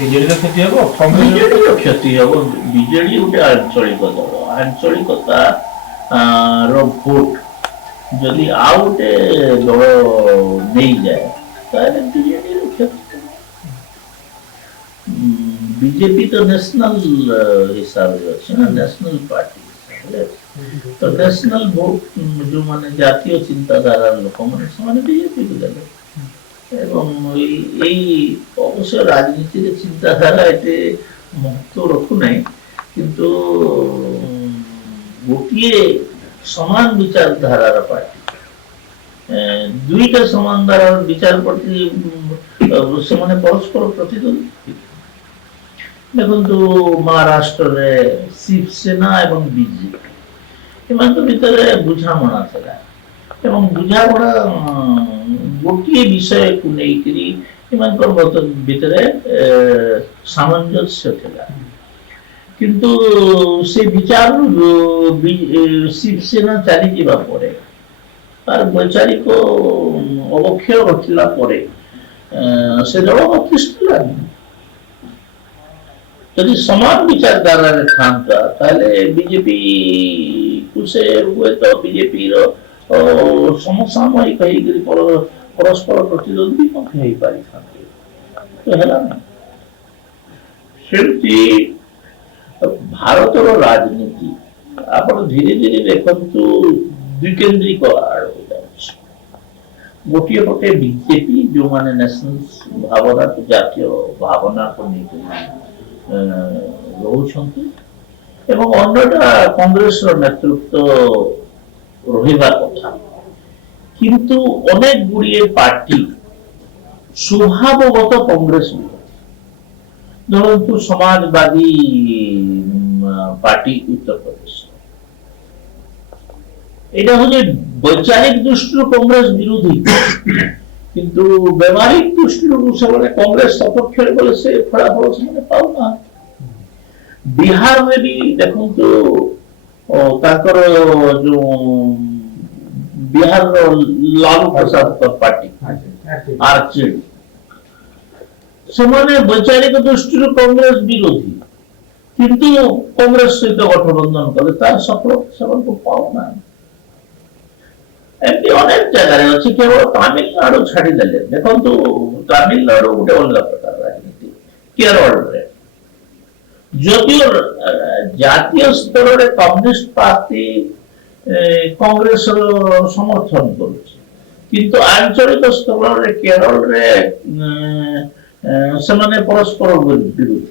ବିଜେଡିର କ୍ଷତି ହବ, ବିଜେଡିର କ୍ଷତି ହବ। ବିଜେଡି ଗୋଟେ ଆଞ୍ଚଳିକ ଦଳ, ଆଞ୍ଚଳିକତା ର ଭୋଟ ଯଦି ଆଉ ଗୋଟେ ଦଳ ନେଇଯାଏ ତାହେଲେ ବିଜେଡିର କ୍ଷତି। ବିଜେପି ତ ନ୍ୟାସନାଲ ହିସାବରେ ଅଛି ନା, ନ୍ୟାସନାଲ ପାର୍ଟି ହିସାବରେ। ତ ନ୍ୟାସନାଲ ଭୋଟ ଯୋଉମାନେ ଜାତୀୟ ଚିନ୍ତାଧାରାର ଲୋକମାନେ ସେମାନେ ବିଜେପିକୁ ଦେବେ। ଏବଂ ଏଇ ଅବଶ୍ୟ ରାଜନୀତିରେ ଚିନ୍ତାଧାରା ଏତେ ମହତ୍ଵ ରଖୁନାହିଁ, କିନ୍ତୁ ଗୋଟିଏ ସମାନ ବିଚାରଧାରାର ପାର୍ଟି, ଦୁଇଟା ସମାନ ଧାରାର ବିଚାର ପ୍ରତି ସେମାନେ ପରସ୍ପର ପ୍ରତିଦ୍ୱନ୍ଦ୍ୱୀ। ଦେଖନ୍ତୁ ମହାରାଷ୍ଟ୍ରରେ ଶିବସେନା ଏବଂ ବିଜେପି ଏମାନଙ୍କ ଭିତରେ ବୁଝାମଣା ଥିଲା, ଏବଂ ବୁଝାମଣା ଗୋଟିଏ ବିଷୟକୁ ନେଇକରି ଏମାନଙ୍କ ଭିତରେ ସାମଞ୍ଜସ୍ୟ ଥିଲା। କିନ୍ତୁ ସେ ବିଚାରରୁ ଶିବସେନା ଚାଲିଯିବା ପରେ, ତାର ବୈଚାରିକ ଅବକ୍ଷୟ ଘଟିଲା ପରେ ସେ ଦଳ ଅତିଷ୍ଠ ହେଲାନି। ଯଦି ସମାନ ବିଚାରଧାରାରେ ଥାନ୍ତା ତାହେଲେ ବିଜେପି କୁ ସେ ହୁଏତ ବିଜେପିର ସମସାମୟିକ ହେଇକରି ପରସ୍ପର ପ୍ରତିଦ୍ୱନ୍ଦ୍ୱୀ ମଧ୍ୟ ହେଇପାରିଥାନ୍ତେ, ତ ହେଲା ନା। ସେମିତି ଭାରତର ରାଜନୀତି ଆପଣ ଧୀରେ ଧୀରେ ଦେଖନ୍ତୁ ଦ୍ୱିକେନ୍ଦ୍ରିକ ଆଡ଼କୁ ଯାଉଛି। ଗୋଟିଏ ପଟେ ବିଜେପି ଯୋଉମାନେ ନ୍ୟାସନାଲ ଭାବନାକୁ, ଜାତୀୟ ଭାବନାକୁ ନେଇକି ରହୁଛନ୍ତି, ଏବଂ ଅନ୍ୟଟା କଂଗ୍ରେସର ନେତୃତ୍ୱ ରହିବା କଥା। କିନ୍ତୁ ଅନେକ ଗୁଡ଼ିଏ ପାର୍ଟି ସ୍ୱଭାବଗତ କଂଗ୍ରେସ ବିରୋଧୀ। ଧରନ୍ତୁ ସମାଜବାଦୀ ପାର୍ଟି ଉତ୍ତରପ୍ରଦେଶ, এটা হচ্ছে বৈচারিক দৃষ্টিରୁ କଂଗ୍ରେସ ବିରୋଧୀ, କିନ୍ତୁ ବ୍ୟବହାରିକ ଦୃଷ୍ଟିରୁ ସେମାନେ କଂଗ୍ରେସ ସପକ୍ଷରେ ଗଲେ ସେ ଫଳାଫଳ ସେମାନେ ପାଉନାହାନ୍ତି। ବିହାରରେ ବି ଦେଖନ୍ତୁ ତାଙ୍କର ଯୋଉ ବିହାରର ଲାଲୁ ପ୍ରସାଦ ପାର୍ଟି ଆରଜେଡି, ସେମାନେ ବୈଚାରିକ ଦୃଷ୍ଟିରୁ କଂଗ୍ରେସ ବିରୋଧୀ, କିନ୍ତୁ କଂଗ୍ରେସ ସହିତ ଗଠବନ୍ଧନ କଲେ ତାର ସଫଳତା ସେମାନଙ୍କୁ ପାଉନାହାନ୍ତି। ଏମିତି ଅନେକ ଜାଗାରେ ଅଛି, କେବଳ ତାମିଲନାଡୁ ଛାଡିଦେଲେ। ଦେଖନ୍ତୁ ତାମିଲନାଡୁ ଗୋଟେ ଅଲଗା ପ୍ରକାର ରାଜନୀତି। କେରଳରେ ଯଦିଓ ଜାତୀୟ ସ୍ତରରେ କମ୍ୟୁନିଷ୍ଟ ପାର୍ଟି କଂଗ୍ରେସର ସମର୍ଥନ କରୁଛି, କିନ୍ତୁ ଆଞ୍ଚଳିକ ସ୍ତରରେ କେରଳରେ ସେମାନେ ପରସ୍ପର ବିରୋଧୀ।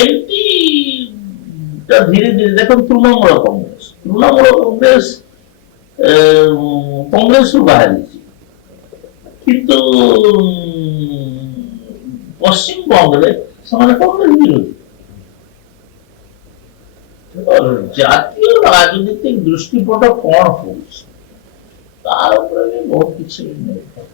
ଏମିତି ଧୀରେ ଧୀରେ ଦେଖନ୍ତୁ ତୃଣମୂଳ କଂଗ୍ରେସ, ତୃଣମୂଳ କଂଗ୍ରେସ କଂଗ୍ରେସରୁ ବାହାରିଛି, କିନ୍ତୁ ପଶ୍ଚିମବଙ୍ଗରେ ସେମାନେ କଂଗ୍ରେସ ବିରୋଧୀ। ଜାତୀୟ ରାଜନୀତିକ ଦୃଷ୍ଟିପଟ କଣ ହଉଛି ତାର ଉପରେ ବହୁତ କିଛି ନିର୍ଭର।